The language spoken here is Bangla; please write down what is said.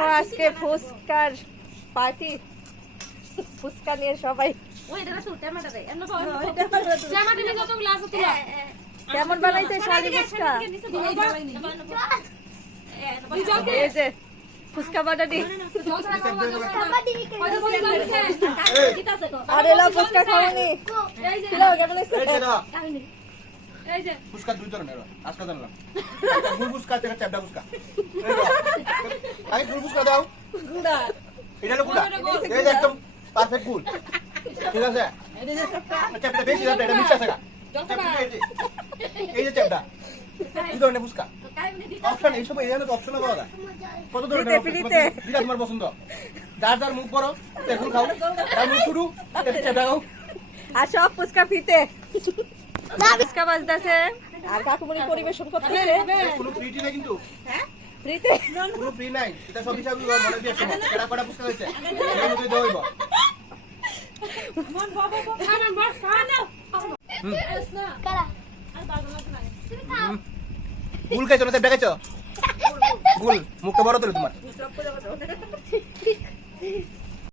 দেখো আজকে ফুচকার পার্টি, ফুচকা নিয়ে সবাই কেমন বানাইছে শালি ফুচকা। এই যে ফুচকা বানানি আর এলা ফুচকা খাওয়ানি ফুচকা দুই ধরনের আজকে জানলাম গুড় ফুচকা থেকে চ্যাপটা ফুচকা আগে গুড় ফুচকা দাও এটা হলো গুড়া এই যে একদম পারফেক্ট গুড় ঠিক আছে চ্যাপটা বেশি দাও এটা মিক্স আছে এই যে চ্যাপটা দুই ধরনের ফুচকা অপশন এইসব এই ধরনের অপশন পাওয়া যায় কত ধরনের যেটা তোমার পছন্দ যার যার মুখ বড় তেগুলো খাও তার মুখ শুরু চ্যাপটা খাও আর সব ফুচকা ফিতে ফুচকা বাজতেছে আর কাকুমনি পরিবেশন করতেছে। কোনো ফ্রি নাই কিন্তু হ্যাঁ ফ্রিতে কোনো ফ্রি নাই এটা সব হিসাব মনে দিয়ে সময় কেডা কটা ফুচকা হইছে এই মতই দেওইব মন বাবা খানা মার খানা কারা আর বারবার না তুমি খাও গুল খাইছো না চ্যাপটা খাইছো গুল মুখটা বড় তোলে তোমার